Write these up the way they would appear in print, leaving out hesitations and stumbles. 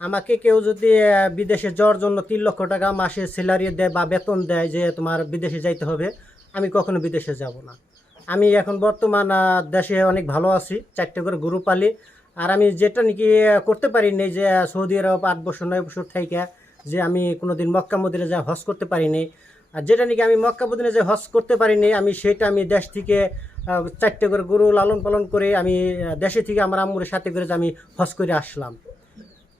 আমাকে কেউ যদি বিদেশে যাওয়ার জন্য 3 লক্ষ টাকা মাসে স্যালারি দেয় বা বেতন দেয় যে তোমার বিদেশে যাইতে হবে, আমি কখনো বিদেশে যাব না। আমি এখন বর্তমান দেশে অনেক ভালো আছি, 4টে করে গরু পালি। আর আমি যেটা নাকি করতে পারিনি, যে সৌদি আরব 8 বছর 9 বছর থেকে যে আমি কোনোদিন মক্কা মদিনা যা হজ করতে পারিনি, আর যেটা নাকি আমি মক্কা মদিনা যে হজ করতে পারিনি, আমি দেশ থেকে 4টে করে গরু লালন পালন করে আমি দেশে থেকে আমার আম্মুর সাথে করে যে আমি হজ করে আসলাম।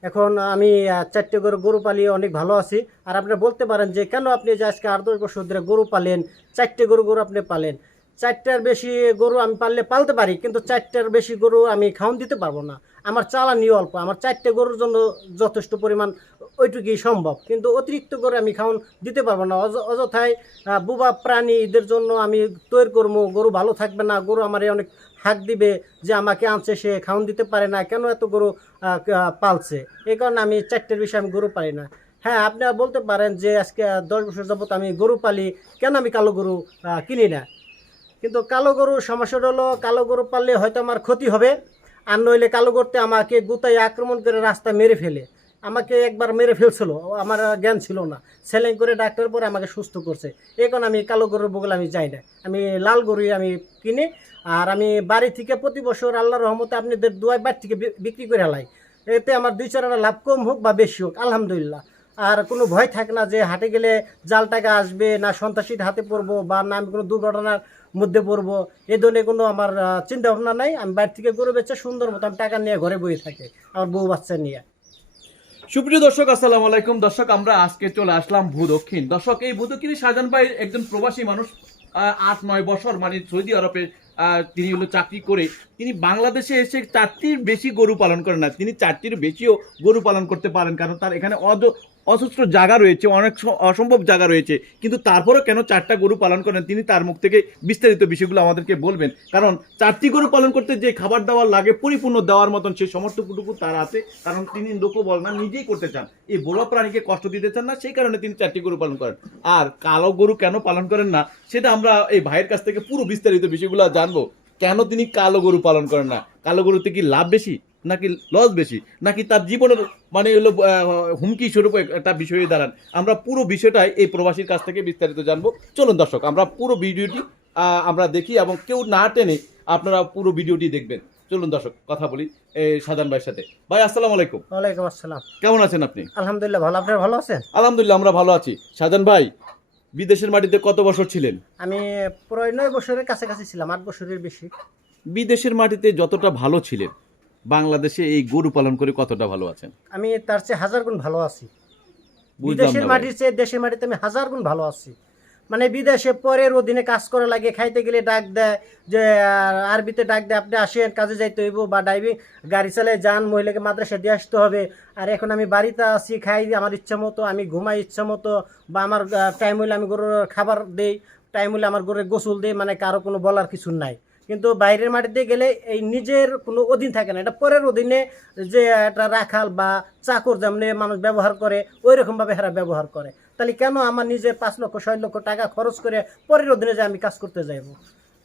এখন আমি 4টে করে গরু পালিয়ে অনেক ভালো আছি। আর আপনি বলতে পারেন যে কেন আপনি যে আজকে 8-10 বছর ধরে গরু পালেন, 4টে গরু আপনি পালেন। 4টার বেশি গরু আমি পালতে পারি, কিন্তু 4টার বেশি গরু আমি খাওয়ান দিতে পারবো না। আমার চালানিও অল্প, আমার 4টে গরুর জন্য যথেষ্ট পরিমাণ ওইটুকুই সম্ভব, কিন্তু অতিরিক্ত করে আমি খাওয়ান দিতে পারবো না। অযথায় বুবা প্রাণীদের জন্য আমি তৈরি করবো, গরু ভালো থাকবে না, গরু আমার অনেক হাঁক দিবে যে আমাকে আনছে সে খাওয়ান দিতে পারে না, কেন এত গরু পালছে। এই কারণে আমি 4টের বেশি আমি গরু পালি না। হ্যাঁ, আপনারা বলতে পারেন যে আজকে 10 বছর যাবত আমি গরু পালি, কেন আমি কালো গরু কিনি না। কিন্তু কালো গরুর সমস্যাটা হলো, কালো গরু পাললে হয়তো আমার ক্ষতি হবে, আর নইলে কালো গরুতে আমাকে গুতায় আক্রমণ করে রাস্তা মেরে ফেলে। আমাকে একবার মেরে ফেলছিল, আমার জ্ঞান ছিল না, সেলিং করে ডাক্তার পরে আমাকে সুস্থ করছে। এই কারণে আমি কালো গরুর বগলে আমি যাই না, আমি লাল গরুই আমি কিনি। আর আমি বাড়ি থেকে প্রতি বছর আল্লাহর রহমতে আপনাদের দোয়ায় বাড়ি থেকে বিক্রি করে হালাই। এতে আমার 2-4 আনা লাভ কম হোক বা বেশি হোক, আলহামদুলিল্লাহ। আর কোনো ভয় থাকে না যে হাটে গেলে জাল টাকা আসবে, না সন্ত্রাসীর হাতে পড়বো, বা না আমি কোনো দুর্ঘটনার মধ্যে পড়বো। এই ধরনের কোনো আমার চিন্তা ভাবনা নাই। আমি বাড়ি থেকে গরু বেচে সুন্দর মতো আমি টাকা নিয়ে ঘরে বসে থাকি আমার বউ বাচ্চা নিয়ে। সুপ্রিয় দর্শক, আসসালামু আলাইকুম। দর্শক, আমরা আজকে চলে আসলাম ভূদক্ষিণ। দর্শক, এই ভূদক্ষিণী শাহজাহান ভাই একজন প্রবাসী মানুষ। 8-9 বছর মানে সৌদি আরবে তিনি হলো চাকরি করে তিনি বাংলাদেশে এসে 4টির বেশি গরু পালন করেন না, তিনি 4টির বেশিও গরু পালন করতে পারেন, কারণ তার এখানে অজস্র জায়গা রয়েছে, অনেক অসম্ভব জায়গা রয়েছে, কিন্তু তারপরেও কেন 4টা গরু পালন করেন তিনি তার মুখ থেকে বিস্তারিত বিষয়গুলো আমাদেরকে বলবেন। কারণ 4টি গরু পালন করতে যে খাবার দাবার লাগে পরিপূর্ণ দেওয়ার মতন সেই সমর্থকটুকু তার আছে, কারণ তিনি লোকবল না, নিজেই করতে চান, এই বড় প্রাণীকে কষ্ট দিতে চান না, সেই কারণে তিনি 4টি গরু পালন করেন। আর কালো গরু কেন পালন করেন না সেটা আমরা এই ভাইয়ের কাছ থেকে পুরো বিস্তারিত বিষয়গুলো জানবো। কেন তিনি কালো গরু পালন করেন না, কালো গরুতে কি লাভ বেশি নাকি লস বেশি, নাকি তার জীবনের মানে হলো হুমকি স্বরূপ একটা বিষয়ে দাঁড়ান, আমরা পুরো বিষয়টাই এই প্রবাসীর কাছ থেকে বিস্তারিত জানবো। চলুন দর্শক, আমরা পুরো ভিডিওটি আমরা দেখি এবং কেউ না টেনে আপনারা পুরো ভিডিওটি দেখবেন। চলুন দর্শক, কথা বলি শাহজাহান ভাইয়ের সাথে। ভাই, আসসালামু আলাইকুম। ওয়ালাইকুম আসসালাম। কেমন আছেন আপনি? আলহামদুলিল্লাহ ভালো, আপনারা ভালো আছেন? আলহামদুলিল্লাহ, আমরা ভালো আছি। শাহজাহান ভাই, বিদেশের মাটিতে কত বছর ছিলেন? আমি প্রায় 9 বছরের কাছাকাছি ছিলাম, 8 বছরের বেশি। বিদেশের মাটিতে যতটা ভালো ছিলেন, বাংলাদেশে এই গরু পালন করে কতটা ভালো আছেন? আমি তার চেয়ে 1000 গুণ ভালো আছি। বুঝলাম বিদেশের না ভাই। মাটির চেয়ে দেশের মাটিতে আমি 1000 গুণ ভালো আছি। মানে বিদেশে পরের অধীনে কাজ করা লাগে, খাইতে গেলে ডাক দেয় যে আরবিতে ডাক দেয়, আপনি আসেন কাজে যাইতে হইব, বা ড্রাইভিং গাড়ি চালায় যান, মহিলাকে মাদ্রাসা দিয়ে আসতে হবে। আর এখন আমি বাড়িতে আছি, খাই আমার ইচ্ছা মতো, আমি ঘুমাই ইচ্ছা মতো, বা আমার টাইম হইলে আমি গরুর খাবার দেই, টাইম হইলে আমার গরুর গোসল দেই, মানে কারো কোনো বলার কিছু নাই। কিন্তু বাইরের মাটিতে গেলে এই নিজের কোনো অধীন থাকে না, এটা পরের অধীনে, যে একটা রাখাল বা চাকর যেমন মানুষ ব্যবহার করে ওই রকমভাবে এরা ব্যবহার করে। তাহলে কেন আমার নিজের 5-6 লক্ষ টাকা খরচ করে পরের অধীনে যে আমি কাজ করতে যাইব?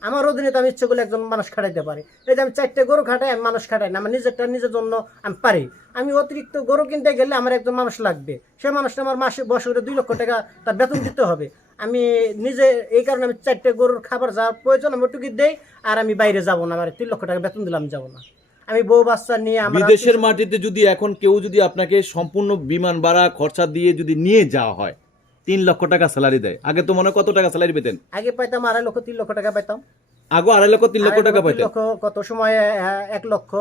আমার অধীনে তো আমি ইচ্ছে করলে একজন মানুষ খাটাইতে পারি। এই যে আমি 4টে গরু খাটাই, আমি মানুষ খাটাই না, আমার নিজের জন্য আমি পারি। আমি অতিরিক্ত গরু কিনতে গেলে আমার একজন মানুষ লাগবে, সে মানুষটা আমার মাসে বছরে 2 লক্ষ টাকা তার বেতন দিতে হবে। আমি নিজে এই কারণে আমি 4টে গরুর খাবার যাওয়ার প্রয়োজন আমি ওটুকু দেই, আর আমি বাইরে যাব না, আমার 3 লক্ষ টাকা বেতন দিলাম যাব না। আমি বউ বাচ্চা নিয়ে বিদেশের মাটিতে যদি এখন কেউ যদি আপনাকে সম্পূর্ণ বিমান ভাড়া খরচা দিয়ে যদি নিয়ে যাওয়া হয়, 3 লক্ষ টাকা স্যালারি দেয়, আগে তো মনে হয় কত টাকা স্যালারি পেতেন? আগে পাইতাম 2.5 লক্ষ 3 লক্ষ টাকা পাইতাম। আগে 2.5 লক্ষ 3 লক্ষ টাকা পাইতেন, কত সময় 1 লক্ষ,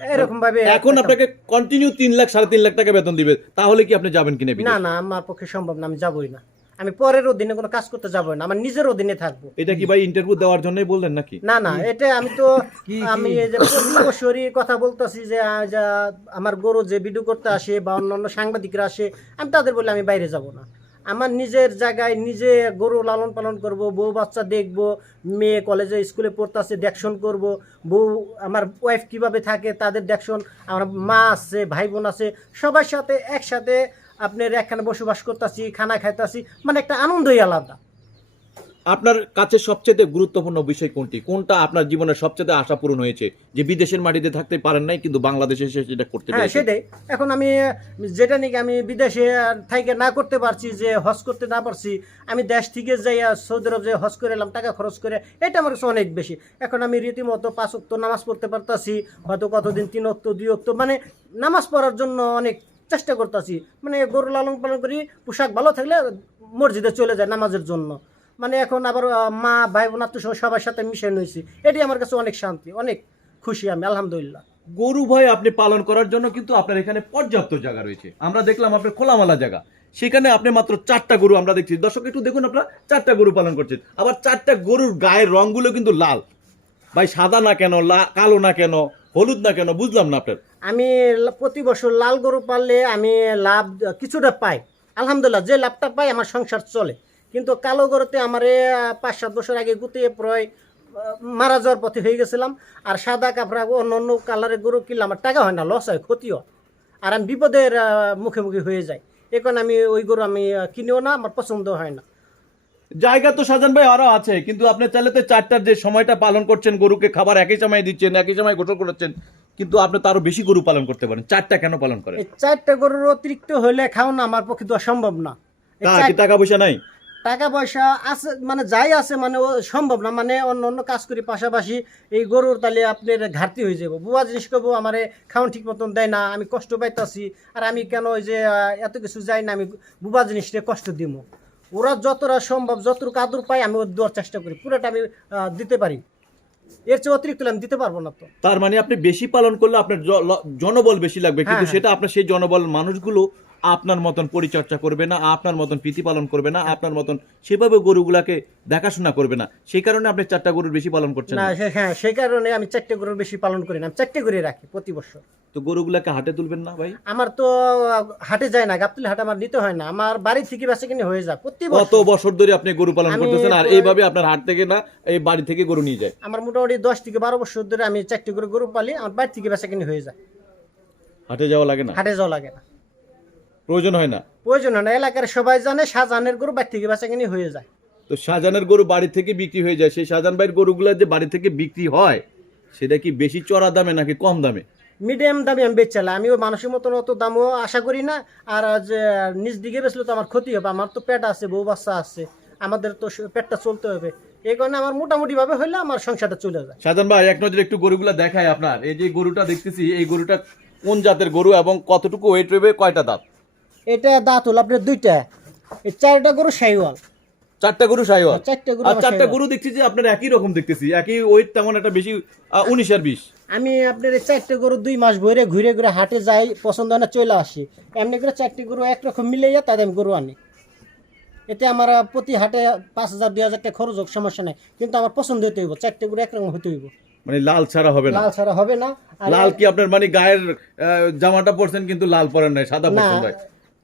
এরকম ভাবে। এখন আপনাকে কন্টিনিউ 3 লাখ 3.5 লাখ টাকা বেতন দিবে, তাহলে কি আপনি যাবেন কিনা? না না, আমার পক্ষে সম্ভব না, আমি যাবই না। আমি পরের অধীনে কোনো কাজ করতে যাবো না, আমার নিজের অধীনে থাকবো। এটা কি ভাই ইন্টারভিউ দেওয়ার জন্যই বললেন নাকি? না না, এটা আমি তো আমি এই যে প্রতি বছরই কথা বলতেছি যে আমার গরু যে ভিডিও করতে আসে বা অন্যান্য সাংবাদিকরা আসে, আমি তাদের বলে আমি বাইরে যাব না। আমার নিজের জায়গায় নিজে গরু লালন পালন করব, বউ বাচ্চা দেখব, মেয়ে কলেজে স্কুলে পড়তে আসে দেখশন করব, বউ আমার ওয়াইফ কিভাবে থাকে তাদের দেখশন, আমার মা আছে, ভাই বোন আছে, সবার সাথে একসাথে আপনার একখানে বসবাস করতেছি, খানা খাইতেছি, মানে একটা আনন্দই আলাদা। আপনার কাছে সবচেয়ে গুরুত্বপূর্ণ বিষয় কোনটি, কোনটা আপনার জীবনের সবচেয়ে আশা পূরণ হয়েছে, যে বিদেশের মাটিতে থাকতে পারেন নাই কিন্তু বাংলাদেশে এসে সেটা করতে হ্যাঁ পেরেছেন? সেটাই। এখন আমি যেটা নাকি আমি বিদেশে থেকে না করতে পারছি, যে হজ করতে না পারছি, আমি দেশ থেকে যাই সৌদি আরব যে হজ করে এলাম টাকা খরচ করে, এটা আমার কাছে অনেক বেশি। এখন আমি রীতিমতো 5 ওয়াক্ত নামাজ পড়তে পারতাছি, হয়তো কতদিন 3 ওয়াক্ত 2 ওয়াক্ত, মানে নামাজ পড়ার জন্য অনেক চেষ্টা করতেছি। মানে গরু লালন পালন করি, পোশাক ভালো থাকলে মসজিদে চলে যায় নামাজের জন্য। মানে এখন আবার মা ভাই বোন আত্মীয় সবার সাথে মিশে নিয়েছি, এটি আমার কাছে অনেক শান্তি, অনেক খুশি আমি, আলহামদুলিল্লাহ। গরু ভাই আপনি পালন করার জন্য কিন্তু আপনার এখানে পর্যাপ্ত জায়গা রয়েছে। আমরা দেখলাম আপনার খোলামেলা জায়গা, সেখানে আপনি মাত্র 4টা গরু আমরা দেখছি। দর্শক একটু দেখুন, আপনারা 4টা গরু পালন করছেন, আবার 4টা গরুর গায়ের রংগুলো কিন্তু লাল। ভাই সাদা না কেন, কালো না কেন, হলুদ না কেন, বুঝলাম না আপনার। আমি প্রতি বছর লাল গরু পাললে আমি লাভ কিছুটা পাই, আলহামদুলিল্লাহ। যে লাভটা পাই আমার সংসার চলে। কিন্তু কালো গরুতে আমার 5-7 বছর আগে গুতিয়ে প্রায় মারা যাওয়ার পথে হয়ে গেছিলাম। আর সাদা কাপড়া অন্য অন্য কালারের গরু কিনলে আমার টাকা হয় না, লস হয়, ক্ষতিও। আর আমি বিপদের মুখে হয়ে যাই। এই কারণে আমি ওই গরু আমি কিনিও না, আমার পছন্দ হয় না। জায়গা তো শাহজাহান ভাই আরো আছে, কিন্তু আপনি চাইলে তো 4টার যে সময়টা পালন করছেন, গরুকে খাবার একই সময় দিচ্ছেন, একই সময় গোসল করাচ্ছেন, কিন্তু আপনি তারও বেশি গরু পালন করতে পারেন। 4টা কেন পালন করেন? এই 4টা গরুর অতিরিক্ত হলে খাওয়ানো আমার পক্ষে তো সম্ভব না। এই কি টাকা পয়সা নাই? টাকা পয়সা আছে, মানে যাই আছে, মানে ও সম্ভব না। মানে অন্য অন্য কাজ করি পাশাপাশি, এই গরুর তাহলে আপনার ঘাটতি হয়ে যাবো। বুয়া জিনিস করবো, আমার খাওয়ান ঠিক মতন দেয় না, আমি কষ্ট পাইতাছি। আর আমি কেন ওই যে এত কিছু যাই না, আমি বুবা জিনিসটা কষ্ট দিব। ওরা যতটা সম্ভব, যতটুকু আদর পাই আমি ওর দেওয়ার চেষ্টা করি, পুরোটা আমি দিতে পারি। এর চেয়ে অতিরিক্ত আমি দিতে পারবো না। তো তার মানে আপনি বেশি পালন করলে আপনার জনবল বেশি লাগবে, কিন্তু হ্যাঁ। সেটা আপনার সেই জনবল মানুষগুলো আপনার মতন পরিচর্যা করবে না, আপনার মতন প্রীতি পালন করবে না, আপনার মতন সেভাবে গরুগুলাকে দেখাশোনা করবে না। সেই কারণে আপনি 4টা গরুর বেশি পালন করছেন না, না। হ্যাঁ, সেই কারণে আমি 4টে গরুর বেশি পালন করি না, আমি 4টে করে রাখি প্রতি বছর। তো গরুগুলাকে হাটে তুলবেন না ভাই? আমার তো হাটে যায় না, গাবতলী হাটে আমার নিতে হয় না, আমার বাড়ি থেকে বেচা কিনে হয়ে যায় প্রতি কত বছর। বছর ধরে আপনি গরু পালন আমি করতেছেন, আর এইভাবে আপনার হাট থেকে না এই বাড়ি থেকে গরু নিয়ে যায়? আমার মোটামুটি 10 থেকে 12 বছর ধরে আমি 4টে করে গরু পালি, আমার বাড়ি থেকে বেচা কিনে হয়ে যায়। হাটে যাওয়া লাগে না? হাটে যাওয়া লাগে না, প্রয়োজন হয় না? প্রয়োজন হয় না। এলাকার সবাই জানে শাহজাহানের গরু বাড়ি থেকে বেচা কিনে হয়ে যায়। তো শাহজাহানের গরু বাড়ি থেকে বিক্রি হয়ে যায়, সেই শাহজাহান ভাইয়ের গরুগুলা যে বাড়ি থেকে বিক্রি হয়, সেটা কি বেশি চড়া দামে নাকি কম দামে? মিডিয়াম দামে আমি বেচালাম, আমিও মানুষের মতন অত দামও আশা করি না। আর যে নিজ দিকে বেচলে তো আমার ক্ষতি হবে, আমার তো পেট আছে, বউ বাচ্চা আছে, আমাদের তো পেটটা চলতে হবে। এই কারণে আমার মোটামুটি ভাবে হইলে আমার সংসারটা চলে যায়। শাহজাহান ভাই এক নজরে একটু গরুগুলা দেখায় আপনার। এই যে গরুটা দেখতেছি, এই গরুটা কোন জাতের গরু এবং কতটুকু ওয়েট রয়েবে, কয়টা দাঁত? এটা দাঁত হলো আপনার 2টা, এই 4টা গরু শাহিওয়াল। 4টা গরু শাহিওয়াল। 4টে গরু আর আমার 4টা শাহিওয়াল। গরু দেখছি যে আপনার একই রকম দেখতেছি, একই ওয়েট, তেমন একটা বেশি 19 আর 20। আমি আপনার এই 4টে গরু 2 মাস ভরে ঘুরে ঘুরে হাটে যাই, পছন্দ হয় না চলে আসি। এমনি করে 4টে গরু একরকম মিলাইয়া তাদের আমি গরু আনি। এতে আমার প্রতি হাটে 5,000-2,000 টাকা খরচ হোক, সমস্যা নাই, কিন্তু আমার পছন্দ হতে হইব, 4টে গরু একরকম হতে হইব। মানে লাল ছাড়া হবে না? লাল ছাড়া হবে না। আর লাল কি আপনার মানে গায়ের জামাটা পরছেন কিন্তু লাল পরেন নাই, সাদা না, পরছেন ভাই,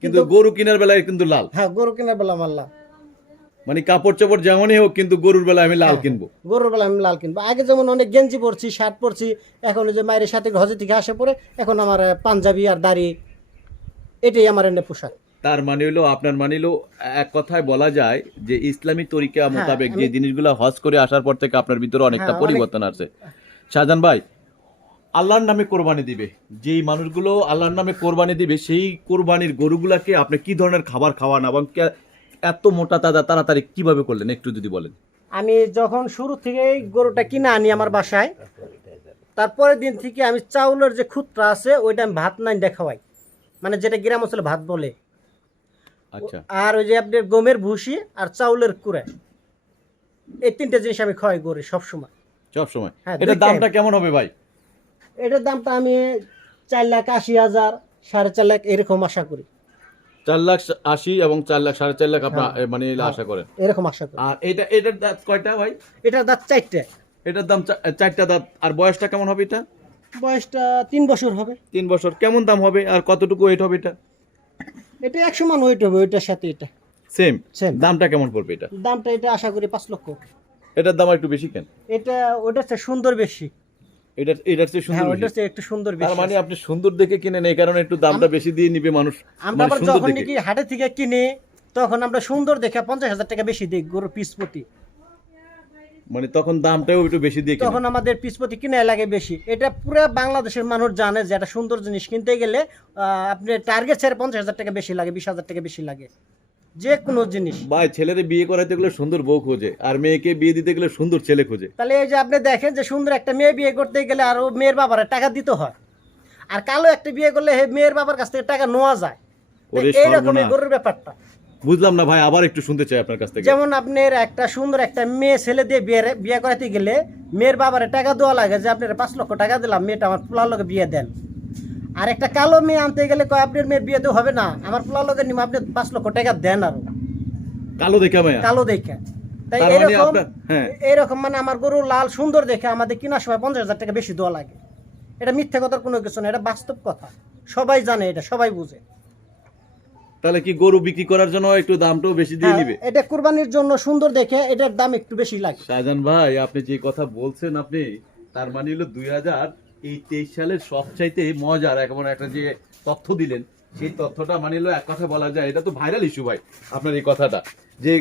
কিন্তু গরু কেনার বেলায় কিন্তু লাল। হ্যাঁ, গরু কেনার বেলা আমার লাল। মানে কাপড় চোপড় যেমনই হোক, কিন্তু গরুর বেলায় আমি লাল কিনবো। গরুর বেলা আমি লাল কিনবো। আগে যেমন অনেক গেঞ্জি পরছি, শার্ট পরছি, এখন ওই যে মায়ের সাথে হজে থেকে আসে পরে এখন আমার পাঞ্জাবি আর দাড়ি, এটাই আমার এনে পোশাক। তার মানে হলো, আপনার মানে হলো, এক কথায় বলা যায় যে ইসলামী তরিকা মোতাবেক যে জিনিসগুলো হজ করে আসার পর থেকে আপনার ভিতরে অনেকটা হ্যাঁ, পরিবর্তন আসছে। শাহজাহান ভাই, আল্লাহর নামে কোরবানি দিবে, যেই মানুষগুলো আল্লাহর নামে কোরবানি দিবে, সেই কোরবানির গরুগুলাকে আপনি কি ধরনের খাবার খাওয়ান এবং এত মোটা তাজা তাড়াতাড়ি কিভাবে করলেন একটু যদি বলেন? আমি যখন শুরু থেকেই গরুটা কিনে আনি আমার বাসায়, তারপরের দিন থেকে আমি চাউলের যে খুদটা আছে ওইটা আমি ভাত নাই দেখাওয়াই, মানে যেটা গ্রাম অঞ্চলে ভাত বলে। আচ্ছা। আর ওই যে আপনার গমের ভুসি আর চাউলের কুড়ে, এই 3টে জিনিস আমি খাওয়াই গরু সবসময়। সব সময়? হ্যাঁ, এটার 2 দামটা টাইম। কেমন হবে ভাই? এটার দামটা আমি 4,80,000, 4.5 লাখ এরকম আশা করি। 4,80,000 এবং 4,00,000 4.5 লাখ আপনার হ্যাঁ। মানে আশা করেন? এরকম আশা করি। আর এটার দাঁত কয়টা ভাই? এটার দাঁত 4টে। এটার দাম 4টা দাঁত। আর বয়সটা কেমন হবে এটা? বয়সটা 3 বছর হবে। 3 বছর। কেমন দাম হবে আর কতটুকু ওয়েট হবে এটা? এটা 100 মান ওয়েট হবে, ওইটার সাথে এটা সেম। সেম। দামটা কেমন পড়বে এটা? দামটা এটা আশা করি 5 লক্ষ। এটার দাম একটু বেশি কেন? এটা ওইটার চেয়ে সুন্দর বেশি। এটার চেয়ে হ্যাঁ, সুন্দর ওইটার বেশি? চেয়ে একটু সুন্দর তার বেশি। মানে আপনি সুন্দর দেখে কিনেন, এই কারণে একটু দামটা বেশি দিয়ে নিবে মানুষ, আমরা মানে আবার সুন্দর যখন দেখে। নাকি হাটে থেকে কিনে তখন আমরা সুন্দর দেখে 50,000 টাকা বেশি দিই গরুর পিস প্রতি। মানে তখন দামটাও একটু বেশি দিয়ে কিনে। তখন আমাদের পিসপতি কিনে লাগে বেশি। এটা পুরো বাংলাদেশের মানুষ জানে যে একটা সুন্দর জিনিস কিনতে গেলে আপনি টার্গেট ছেড়ে 50,000 টাকা বেশি লাগে, 20,000 টাকা বেশি লাগে যে কোনো জিনিস। ভাই ছেলেদের বিয়ে করাইতে গেলে সুন্দর বউ খোঁজে, আর মেয়েকে বিয়ে দিতে গেলে সুন্দর ছেলে খোঁজে। তাহলে এই যে আপনি দেখেন যে সুন্দর একটা মেয়ে বিয়ে করতে গেলে আরো মেয়ের বাবার টাকা দিতে হয়, আর কালো একটা বিয়ে করলে মেয়ের বাবার কাছ থেকে টাকা নেওয়া যায়। ওরে এইরকম সর্বনাশ। গরুর ব্যাপারটা বুঝলাম না ভাই, আবার একটু শুনতে চাই আপনার কাছ থেকে। যেমন আপনার একটা সুন্দর একটা মেয়ে ছেলে দিয়ে বিয়ে করাতে গেলে মেয়ের বাবারে টাকা দেওয়া লাগে যে আপনার 5 লক্ষ টাকা দিলাম, মেয়েটা আমার পোলার লগে বিয়ে দেন। আর একটা কালো মেয়ে আনতে গেলে কয় আপনার মেয়ের বিয়ে তো হবে না, আমার পোলার লগে নিম, আপনি 5 লক্ষ টাকা দেন। আরো কালো দেখা মায়া, কালো দেখে। তাই তার মানে এরকম আপনার হ্যাঁ এরকম মানে আমার গরু লাল সুন্দর দেখে আমাদের কেনার সময় 50,000 টাকা বেশি দেওয়া লাগে। এটা মিথ্যা কথার কোনো কিছু না, এটা বাস্তব কথা, সবাই জানে, এটা সবাই বুঝে। তাহলে কি গরু বিক্রি করার জন্য একটু দামটাও বেশি দিয়ে নিবে? এটা কুরবানির জন্য সুন্দর দেখে এটার দাম একটু বেশি লাগে। শাহজাহান ভাই, আপনি যে কথা বলছেন, আপনি তার মানে হলো 2023 সালের সবচাইতে মজার এমন একটা যে তথ্য দিলেন, সেই তথ্যটা মানে হলো এক কথা বলা যায় এটা তো ভাইরাল ইস্যু ভাই। আপনার এই কথাটা যে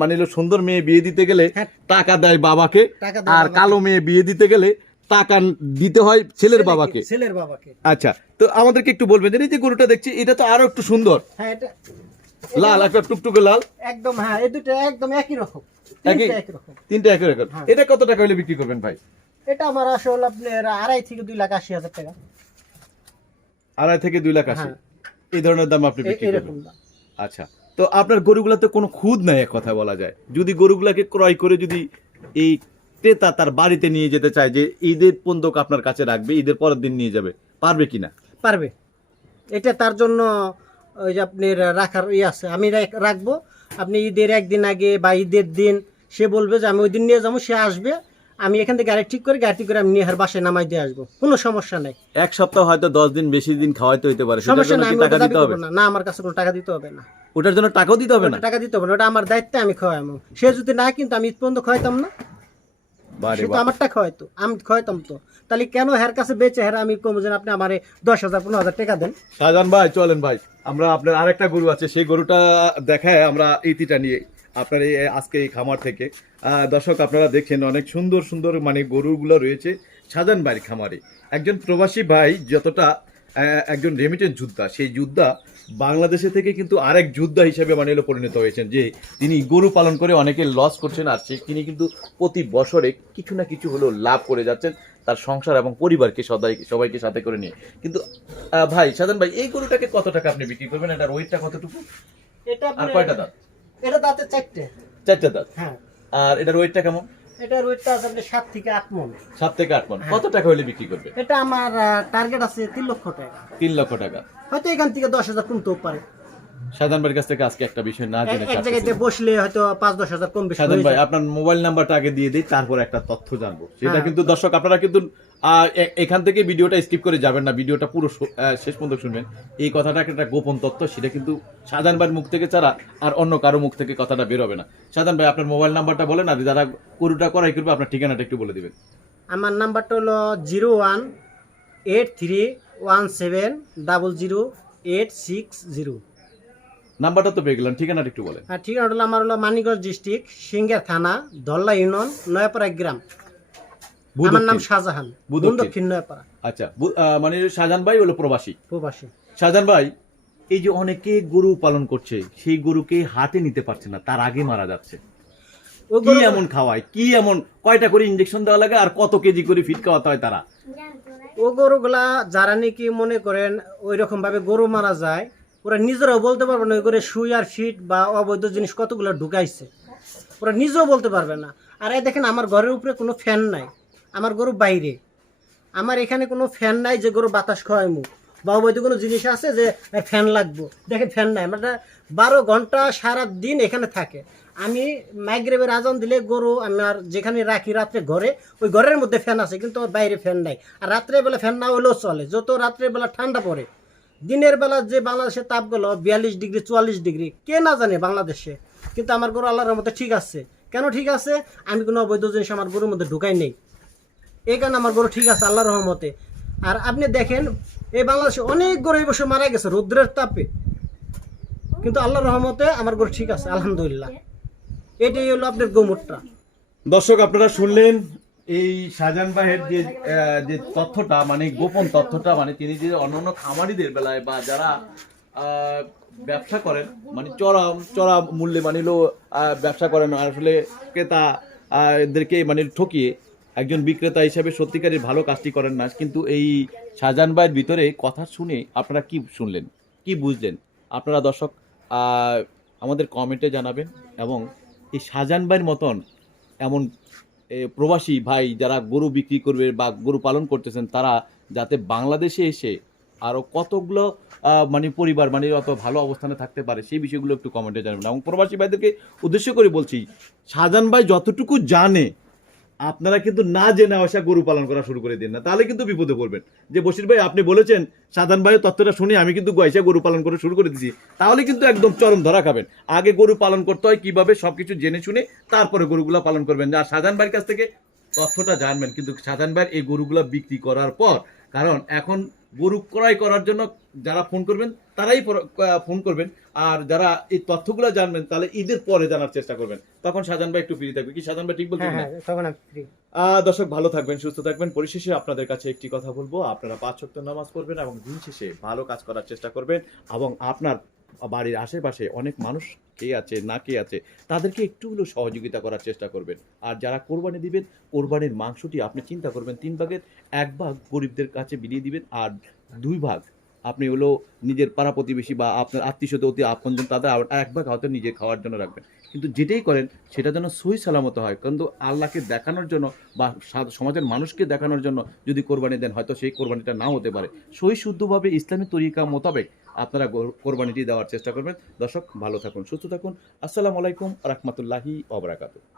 মানে হলো সুন্দর মেয়ে বিয়ে দিতে গেলে টাকা দেয় বাবাকে, আর কালো মেয়ে বিয়ে দিতে গেলে টাকা দিতে হয় ছেলের বাবাকে। আচ্ছা, তো আমাদেরকে একটু বলবেন যে এই যে গরুটা দেখছি এটা তো আরো একটু সুন্দর। হ্যাঁ, এটা লাল, একটা টুকটুকে লাল একদম। হ্যাঁ, এই দুটো একদম একই রকম, একই রকম, তিনটা একই রকম। এটা কত টাকা হলে বিক্রি করবেন ভাই? এটা আমার আসলে আপনার 2.5 থেকে 2,80,000 টাকা। 2.5 থেকে 2,80,000 হ্যাঁ। এই ধরনের দাম আপনি বিক্রি এরকম করবেন? দাম। আচ্ছা, তো আপনার গরুগুলাতে কোনো খুদ নাই এক কথা বলা যায়। যদি গরুগুলাকে ক্রয় করে যদি এই ক্রেতা তার বাড়িতে নিয়ে যেতে চায় যে ঈদের পর্যন্ত আপনার কাছে রাখবে, ঈদের পরের দিন নিয়ে যাবে, পারবে কিনা? পারবে। এটা তার জন্য ওই যে আপনার রাখার আছে, আমি রাখবো। আপনি ঈদের একদিন আগে বা ঈদের দিন সে বলবে যে আমি ওই দিন নিয়ে যাবো, সে আসবে, আমি এখান থেকে গাড়ি ঠিক করে আমি নিয়ে বাসায় নামাই দিয়ে আসবো, কোনো সমস্যা নাই। এক সপ্তাহ হয়তো 10 দিন বেশি দিন খাওয়াইতে হইতে পারে, সমস্যা নাই, আমি টাকা দিতে হবে না, আমার কাছে কোনো টাকা দিতে হবে না। ওটার জন্য টাকাও দিতে হবে না? টাকা দিতে হবে না, ওটা আমার দায়িত্বে, আমি খাওয়াবো। সে যদি না কিন্তু আমি ঈদ পর্যন্ত খাওয়াইতাম না, সে তো আমারটা খাওয়াইতো, আমি খাওয়াইতাম। তো তাহলে কেন হের কাছে বেচে হের আমি কম, যেন আপনি আমার 10,000 15,000 টাকা দেন। শাহজাহান ভাই চলেন ভাই, আমরা আপনার আরেকটা গরু আছে, সেই গরুটা দেখায় আমরা ইতিটা নিয়ে আপনার এই আজকে এই খামার থেকে। দর্শক আপনারা দেখছেন অনেক সুন্দর সুন্দর মানে গরুগুলো রয়েছে শাহজাহান ভাইয়ের খামারে। একজন প্রবাসী ভাই যতটা একজন রেমিটেন্স যোদ্ধা, সেই যোদ্ধা বাংলাদেশে থেকে কিন্তু আরেক যোদ্ধা হিসেবে মানে হলো পরিণত হয়েছেন, যে তিনি গরু পালন করে অনেকে লস করছেন, আর তিনি কিন্তু প্রতি বছরে কিছু না কিছু হলেও লাভ করে যাচ্ছেন তার সংসার এবং পরিবারকে সবাইকে সাথে করে নিয়ে। কিন্তু ভাই শাহজাহান ভাই, এই গরুটাকে কত টাকা আপনি বিক্রি করবেন? এটার ওয়েটটা কতটুকু, এটা আর কয়টা দাঁত? এটা দাঁতে 4টে। 4টা দাঁত। হ্যাঁ। আর এটার ওয়েটটা কেমন? এটার ওয়েটটা আছে আপনার 7 থেকে 8 মণ। 7 থেকে 8 মণ। কত টাকা হলে বিক্রি করবে? এটা আমার টার্গেট আছে 3 লক্ষ টাকা। 3 লক্ষ টাকা। হয়তো এখান থেকে 10,000 কমতেও পারে। শাহজাহান ভাইয়ের কাছ থেকে আজকে একটা বিষয় না জেনে এক জায়গায় বসলে হয়তো 5-10,000 কম বেশি। শাহজাহান ভাই, আপনার মোবাইল নাম্বারটা আগে দিয়ে দিই, তারপর একটা তথ্য জানবো। সেটা কিন্তু দর্শক আপনারা কিন্তু এখান থেকে ভিডিওটা স্কিপ করে যাবেন না, ভিডিওটা পুরো শেষ পর্যন্ত শুনবেন। এই কথাটা একটা গোপন তথ্য, সেটা কিন্তু শাহজাহান ভাইয়ের মুখ থেকে ছাড়া আর অন্য কারো মুখ থেকে কথাটা বেরোবে না। শাহজাহান ভাই, আপনার মোবাইল নাম্বারটা বলেন, আর যারা গরুটা করাই করবে আপনার ঠিকানাটা একটু বলে দিবেন। আমার নাম্বারটা হলো 018317000860। নাম্বারটা তো পেয়ে গেলাম, ঠিকানাটা একটু বলেন। আর ঠিকানাটা হলো আমার মানিকগঞ্জ ডিস্ট্রিক্ট, সিঙ্গার থানা, ধল্লা ইউনিয়ন, নয়াপাড়া গ্রাম। আমার নাম শাহজাহান, দক্ষিণ নয়াপাড়া। আচ্ছা, মানে শাহজাহান ভাই হলো প্রবাসী। শাহজাহান ভাই, এই যে অনেকে গরু পালন করছে, সেই গরুকে হাটে নিতে পারছে না, তার আগে মারা যাচ্ছে, কি এমন খাওয়ায়, কি এমন কয়টা করে ইনজেকশন দেওয়া লাগে, আর কত কেজি করে ফিট খাওয়াতে হয় তারা? ও গরুগুলা যারা নাকি মনে করেন ওই রকম ভাবে গরু মারা যায়, ওরা নিজেরাও বলতে পারবে না ওই করে সুই আর ফিট বা অবৈধ জিনিস কতগুলো ঢুকাইছে, ওরা নিজেও বলতে পারবে না। আর এই দেখেন আমার ঘরের উপরে কোনো ফ্যান নাই, আমার গরু বাইরে, আমার এখানে কোনো ফ্যান নাই যে গরু বাতাস খাওয়াই মুখ বা অবৈধ কোনো জিনিস আছে যে ফ্যান লাগবো। দেখেন ফ্যান নাই, আমরা 12 ঘন্টা সারা দিন এখানে থাকে। আমি মাগরিবের আজান দিলে গরু আমার যেখানে রাখি রাত্রে ঘরে, ওই ঘরের মধ্যে ফ্যান আছে, কিন্তু বাইরে ফ্যান নাই। আর রাত্রেবেলা ফ্যান না হলেও চলে, যত রাত্রেবেলা ঠান্ডা পড়ে। দিনের বেলা যে বাংলাদেশের তাপগুলো 42 ডিগ্রি 44 ডিগ্রি, কে না জানে বাংলাদেশে, কিন্তু আমার গরু আল্লাহর মধ্যে ঠিক আছে। কেন ঠিক আছে? আমি কোনো অবৈধ জিনিস আমার গরুর মধ্যে ঢুকাই নেই, এই কারণে আমার গরু ঠিক আছে আল্লাহর রহমতে। আর আপনি দেখেন এই বাংলাদেশে অনেক গরু এই বছর মারা গেছে রৌদ্রের তাপে, কিন্তু আল্লাহর রহমতে আমার গরু ঠিক আছে আলহামদুলিল্লাহ। এটাই হলো আপনার গোমুরটা। দর্শক আপনারা শুনলেন এই শাহজাহান ভাইয়ের যে যে তথ্যটা মানে গোপন তথ্যটা মানে তিনি যে অন্যান্য খামারিদের বেলায় বা যারা ব্যবসা করেন মানে চড়া চড়া মূল্যে মানে হলো ব্যবসা করেন আর আসলে ক্রেতা এদেরকে মানে ঠকিয়ে একজন বিক্রেতা হিসেবে সত্যিকারের ভালো কাজটি করেন না, কিন্তু এই শাহজাহান ভাইয়ের ভিতরে কথা শুনে আপনারা কি শুনলেন, কি বুঝলেন আপনারা দর্শক আমাদের কমেন্টে জানাবেন। এবং এই শাহজাহান ভাইয়ের মতন এমন প্রবাসী ভাই যারা গরু বিক্রি করবে বা গরু পালন করতেছেন তারা যাতে বাংলাদেশে এসে আরও কতগুলো মানে পরিবার মানে অত ভালো অবস্থানে থাকতে পারে সেই বিষয়গুলো একটু কমেন্টে জানাবেন। এবং প্রবাসী ভাইদেরকে উদ্দেশ্য করে বলছি, শাহজাহান ভাই যতটুকু জানে আপনারা কিন্তু না জেনে আসা গরু পালন করা শুরু করে দিন না, তাহলে কিন্তু বিপদে পড়বেন। যে বশির ভাই আপনি বলেছেন সাধারণ ভাইয়ের তথ্যটা শুনে আমি কিন্তু গয়সা গরু পালন করে শুরু করে দিয়েছি, তাহলে কিন্তু একদম চরম ধরা খাবেন। আগে গরু পালন করতে হয় কিভাবে সবকিছু জেনে শুনে তারপরে গরুগুলো পালন করবেন। আর সাধারণ ভাইয়ের কাছ থেকে তথ্যটা জানবেন, কিন্তু সাধারণ ভাইয়ের এই গরুগুলো বিক্রি করার পর, কারণ এখন গরু ক্রয় করার জন্য যারা ফোন করবেন তারাই ফোন করবেন, আর যারা এই তথ্যগুলো জানবেন তাহলে ঈদের পরে জানার চেষ্টা করবেন, তখন সাজান ভাই একটু ফ্রি থাকবে। কি সাজান ভাই ঠিক বলছেন? হ্যাঁ তখন আমি free। দর্শক ভালো থাকবেন, সুস্থ থাকবেন। পরিশেষে আপনাদের কাছে একটি কথা বলবো, আপনারা 5 ওয়াক্ত নামাজ পড়বেন এবং দিন শেষে ভালো কাজ করার চেষ্টা করবেন। এবং আপনার বাড়ির আশেপাশে অনেক মানুষ কে আছে না কে আছে তাদেরকে একটু হলেও সহযোগিতা করার চেষ্টা করবেন। আর যারা কোরবানি দিবেন, কোরবানির মাংসটি আপনি চিন্তা করবেন 3 ভাগের 1 ভাগ গরিবদের কাছে বিলিয়ে দিবেন, আর 2 ভাগ আপনি হলো নিজের পাড়া প্রতিবেশী বা আপনার আত্মীয় অতি আপনজন তাদের 1 ভাগ হয়তো নিজে খাওয়ার জন্য রাখবেন। কিন্তু যেটাই করেন সেটা যেন সহি সালামত হয়, কিন্তু আল্লাহকে দেখানোর জন্য বা সমাজের মানুষকে দেখানোর জন্য যদি কোরবানি দেন হয়তো সেই কোরবানিটা নাও হতে পারে। সহি শুদ্ধভাবে ইসলামী তরিকা মোতাবেক আপনারা কোরবানিটি দেওয়ার চেষ্টা করবেন। দর্শক ভালো থাকুন, সুস্থ থাকুন। আসসালামু আলাইকুম রাহমাতুল্লাহি ওয়া বারাকাতুহু।